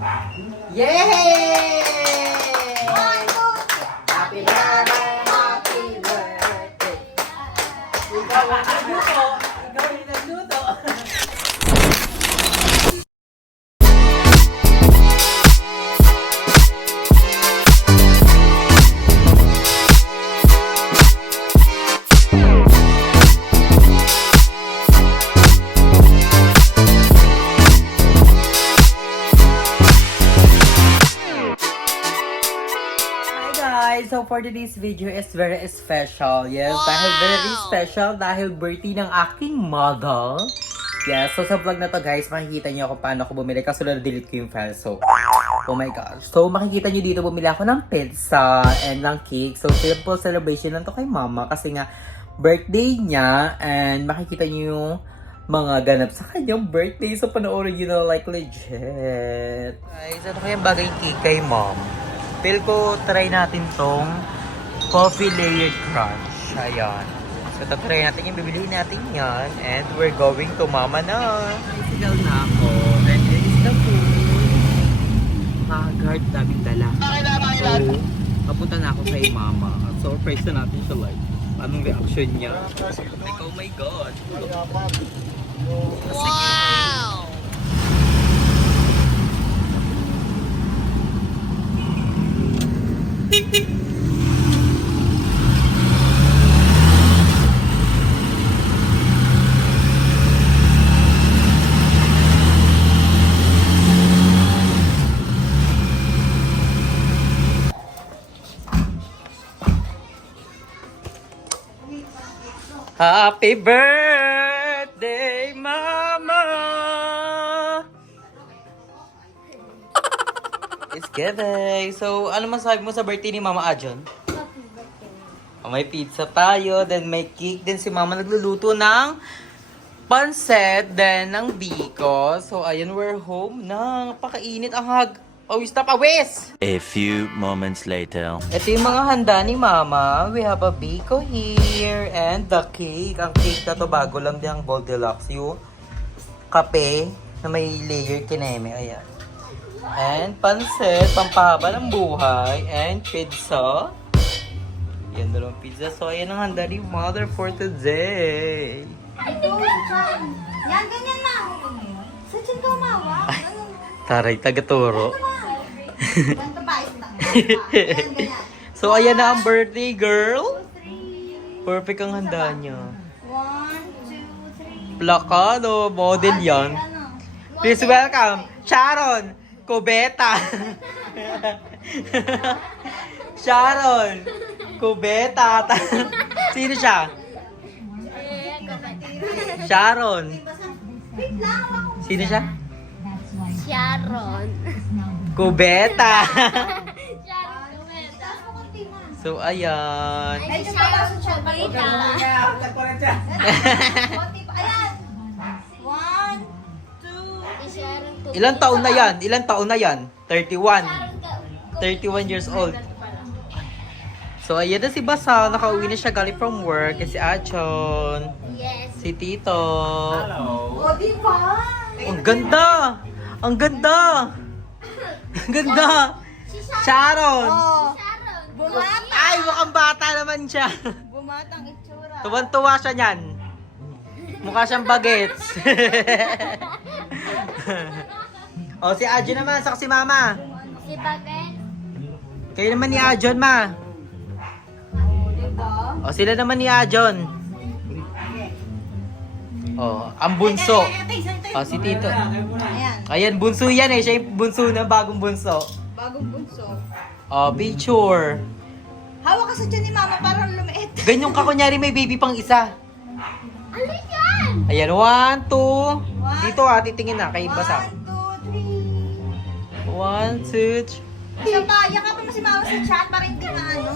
Yay! Happy birthday! Happy birthday! Ikaw ang nagluto! Ikaw ang nagluto! So for today's video is very special. Yes, dahil very special dahil birthday ng aking model. Yes, so sa vlog na to guys, makikita niyo kung paano ako bumili kasi na-delete ko yung file. So, oh my gosh. So makikita niyo dito bumili ako ng pizza and ng cake. So simple celebration lang to kay mama kasi nga birthday niya and makikita niyo yung mga ganap sa kanyang birthday. So panoorin niyo na like legit. Guys, ano kayang bagay cake kay mom? Feel ko try natin tong coffee layered crunch. Ayan. So, try natin yung bibiliin natin yan. And we're going to mama na. Sigal na ako. And here is the food. Guard daming dala. So, papunta na ako kay mama. So, surprise na natin siya like. Anong reaction niya? Like, oh my God. Wow! Happy birthday, Mama! It's giving. So, ano masabi mo sa birthday ni Mama Ajon? May pizza tayo, then may cake, then si Mama nagluluto ng pancet, then ng biko. So, ayun, we're home na. Pakainit ang hag. Oh, stop awes! A few moments later. Ito yung mga handa ni Mama. We have a biko here and the cake. Ang cake na to bago lang din ang Goldilocks. Yung kape na may layer kineme. Ayan. And pancet, pampahaba ng buhay. And pizza. Yan dalawang pizza. So, ayan ang handa ni Mother for today. Ito, Chan. Yan, ganyan na. Sa Chan ka umawa. Taray, taga-turo. Ganito pa, yan, ganyan. So, ayan na ang birthday girl. Perfect ang handa niya. 1, 2, 3. Plakado, model yan. Please welcome, Sharon Cubeta. Sharon Cubeta. Sino siya? Sharon. Sino siya? Sharon. Cubeta. Sharon Cubeta. So, ayan. Ay, ito pala sa Chan. Cubeta. Konti pa. Ayan. 1, 2. Sharon Cubeta. Ilang taon na yan? Ilang taon na yan? 31. 31 years old. So, ayan na si Basa. Nakauwi na siya galing from work. Si Achon. Yes. Si Tito. O, di ba? Ang ganda! Ang ganda! Ang ganda! Sharon! Oh, Sharon. bumata. Ay, mukhang bata naman siya. Bumatang itsura. Tuwan-tuwa siya niyan. Mukha siyang bagets. O, si Ajon naman, saka si Mama. Si Bagay. Kayo naman ni Ajon, Ma. Di ba? O, sila naman ni Ajon. O, ang bunso. O, si Tito. Ayan. Ayan, bunso yan eh. Siya yung bunso na bagong bunso. Bagong bunso. O, picture. Hawak ka sa Chan ni Mama parang lumiit. Ganyan ka, kunyari may baby pang isa. Ano yan? Ayan, 1, 2. Dito titingin na kay Basa. 1, 2, 1, 2, 3. Isa pa, yakap mo si Mama sa chat para hindi na ano.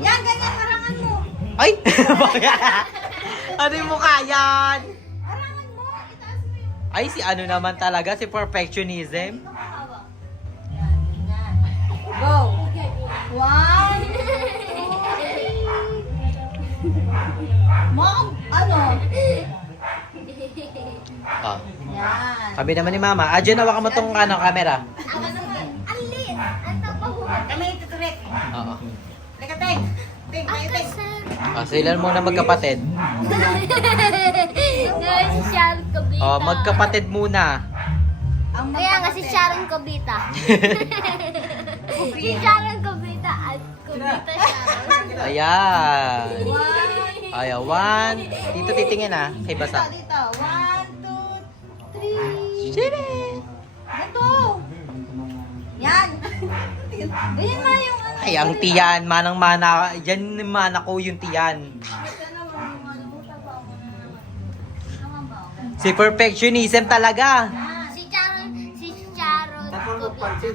Yan, ganyan, harangan mo. Ay! Ano yung mukha yan? Harangan mo, itaas mo yung... Ay, si ano naman talaga, si perfectionism. Yan, ganyan. Go! 1, 2, 3. Mga, ano? Oh. Yan. Kami naman ni Mama. Adyan, hawakan mo tong camera. Ang ano naman. Ang liit. Ang tapahugot. Kami tuturik. Oo. Lika, Teng. Teng, Ang tayo, Teng. kasar. Sila muna magkapatid. Ngayon si Sharon Cobita. Oh, magkapatid muna. Ang Kaya nga si magkapatid. Sharon Cobita. Si Sharon Cobita at Cobita Sharon. Ayan. One. Ayan, 1. Dito titingin kay Dito, Basa. dito. 1, 2, 3. Sine. Ito. Yan. Ganyan na yung ano. Ay, ang tiyan. Manang-mana. Yan yung mana ko yung tiyan. Ito naman yung ano. Sabaw mo na naman. Tama ba? Si perfectionism talaga. Si Sharon Cobita. Si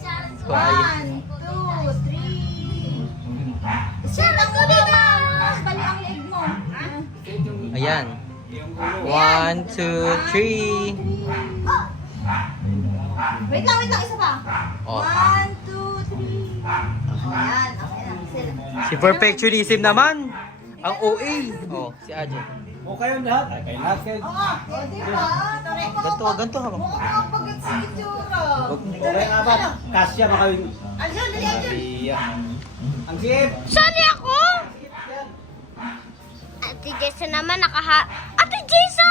Sharon So, ayan. 1, 2, 3. Sharon Cobita! Mas bali ang leg mo. Ayan. 1, 2, 3. Wait lang, isa pa. Oh. 1, 2, 3. Ayan, okay na. Sila. Si perfectionism naman. Ang OA. Oh, si Adjo. O kayong lahat. Ay, kayo lahat kayo. Oo, o diba? Ganto ha. Mukha ka pagkat sa itsura. Okay nga ba? Kasya ba kayo? Aljon, dali, Aljon. Iya. Ang sip. Sali ako? Ate Jessa naman Ate Jessa!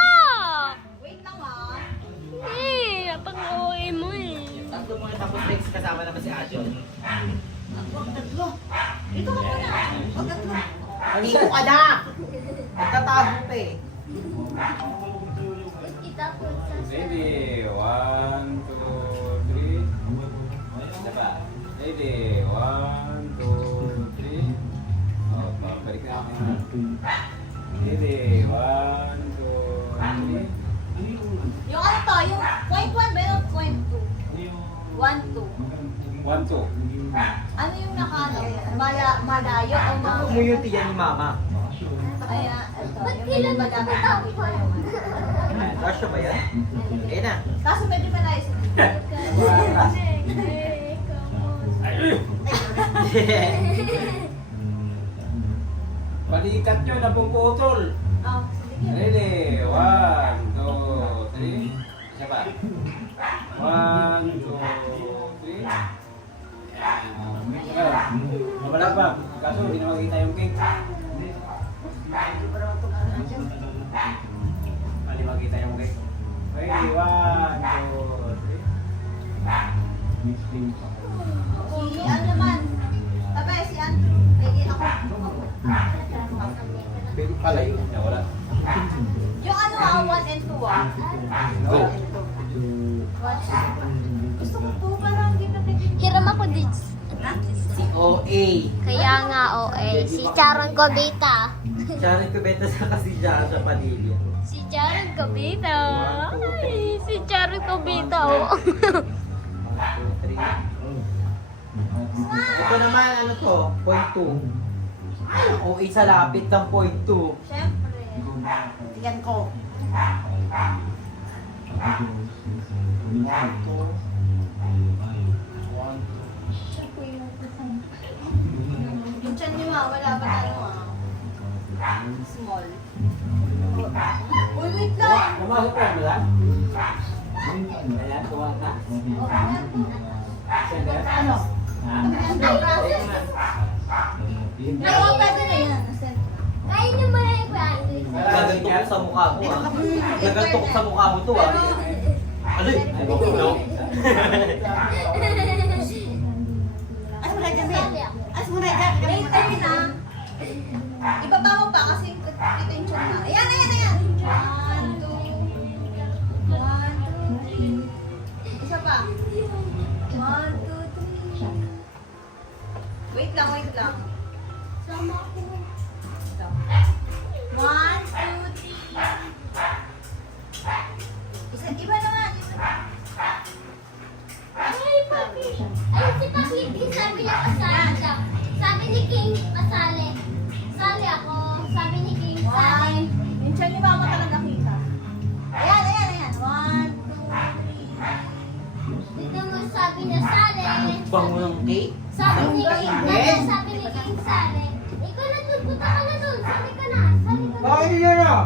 Wait lang ah. Napang-uwi mo eh. Tatlo mo tapos next kasama naman si Adjo. Huwag tatlo. Dito ka muna. Huwag tatlo. Dito ka na. Nagtatago pa eh. Kita po sa Ready. 1, 2, 3. Isa pa. Ready. 1, 2, 3. O, balik na ako. Ready. 1, 2, 3. Yung ano to, yung point 1 ba yung point 2? 1, 2. 1, 2. Ano yung nakano? Malayo o Huwag mo yung tiyan ni Mama. Kaya, ito. Ba't Yung kailan may madami nagtatapos? dito yung ano. Kasya ba yan? Ayun na. Kaso medyo malayo sa Balikat nyo na puputol. Oh, sige. Ready. 1, 2, 3. Isa pa. 1, 2, 3. Mabalag ba? Kaso hindi na makita yung cake. Mali makita yung cake. Ready. 1, 2, 3. Si ano naman? Abay, si Andrew. Ay, ako. Pala yun. Wala. Yung ano 1 and 2 Go. Gusto ko po parang hindi na Hiram ako din. Si OA. Kaya nga, si Sharon Cobita. Sharon Cubeta sa kasi Jaja Padilla. Si Sharon Cobita. Ay, si Sharon Cobita, 1, 2, 3. Ito naman, ano to? Point 2. Ay, OA sa lapit ng point 2. Siyempre. Tingnan ko. Yung chan niyo wala pa small. Uy, wait lang. Namasok ko mo lang? Ayan, kuha ka. Sender? Ano? Ha? Ay, pwede na yan. Kain niyo muna yung sandwich. Gaganto ko sa mukha mo Gaganto ko sa mukha mo to Ano yun? Ay, no. As mo na dyan, Sali Ben. ako. As mo na dyan. Wait, ayun na. Ibaba mo pa kasi ito yung chan na. Ayan, ayan, ayan. 1, 2. 1, 2, 3. Isa pa. 1, 2, 3. Wait lang, wait lang. Sama ko. Ito. 1, 2, 3. Iba naman. Ay, papi. Ay, si papi, sabi niya pasali siya. Sabi ni King, pasali. Sali ako. Sabi ni King, sali. 1. Yung chan ni mama talaga kita. Ayan, ayan, ayan. 1, 2, 3. Dito mo sabi niya, sali. Bango ng cake? Sabi ni King, Yes. sabi ni King, sali. Ikaw na dun, punta ka na dun. Sali ka na. Sali ka na. Bakit yun ah?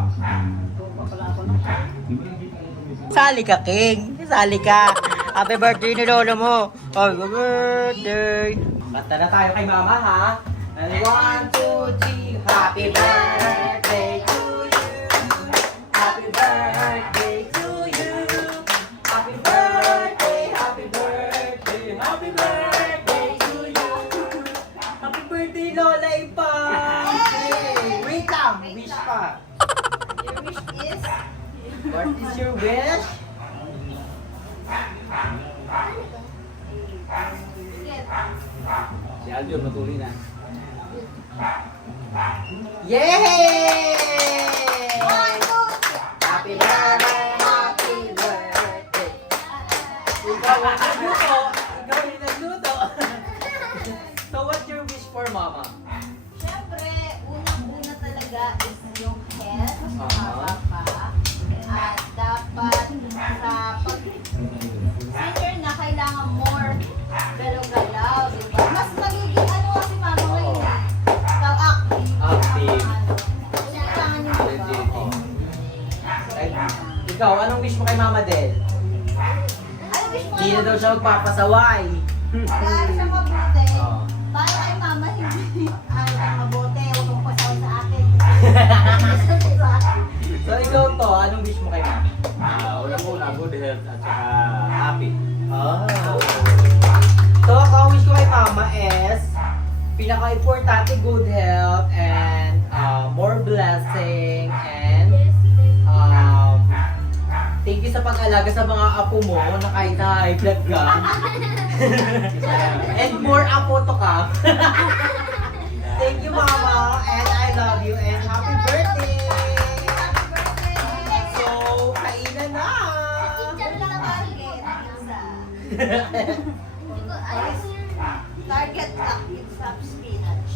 Sali ka, King. Sali ka. Happy birthday ni lolo mo. Happy birthday. Kanta na tayo kay mama, ha? And 1, 2, 3. Happy birthday to you. Happy birthday to you. Happy birthday, happy birthday, happy birthday to you. Happy birthday, Lola Ipa. Wait lang, wish pa. Your wish is? What is your wish? Sige. Si Alvio, matuloy na. Yay! 1, 2, Happy birthday, happy birthday. Ikaw ang nagluto. Ikaw yung nagluto. So what's your wish for mama? Siyempre, unang-una talaga is yung health, mas Aha. mahaba pa. At dapat sa pag-senior na kailangan more galaw-galaw, di ba? Mas magiging ano kasi mama ngayon eh. Ikaw active. Active. Kailangan yung diba? Energetic. Ay, ikaw, anong wish mo kay mama Del? Ano wish mo? Hindi na daw siya magpapasaway. Para siya mabuti. Oo. Para kay mama hindi ay mabuti. Huwag mong pasaw sa akin. So ikaw to, anong wish mo kay mama? Unang-una, good health at saka happy. Oh. So ako, ang wish ko kay mama is pinaka-importante, good health and more blessing and thank you sa pag-alaga sa mga apo mo na kahit na high blood ka. And more apo to ka. Thank you mama and I love you and happy birthday. So, kainan na. Diyan lang target. Isa. Hindi ko alam. Target active sa spinach.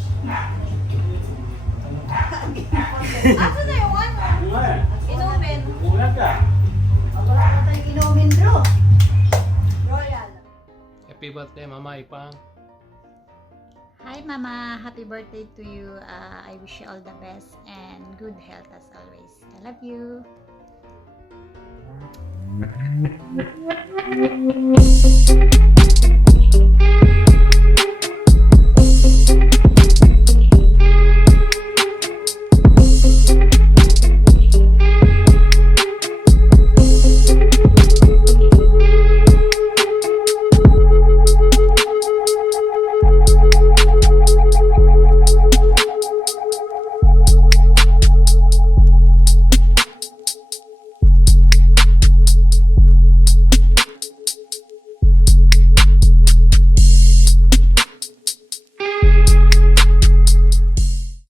Asa na yung ano? Bunga eh. Inumin. Bunga ka. Wala na tayong inumin, bro. Royal. Happy birthday, Mama Ipang. Hi Mama, happy birthday to you. I wish you all the best and good health as always. I love you.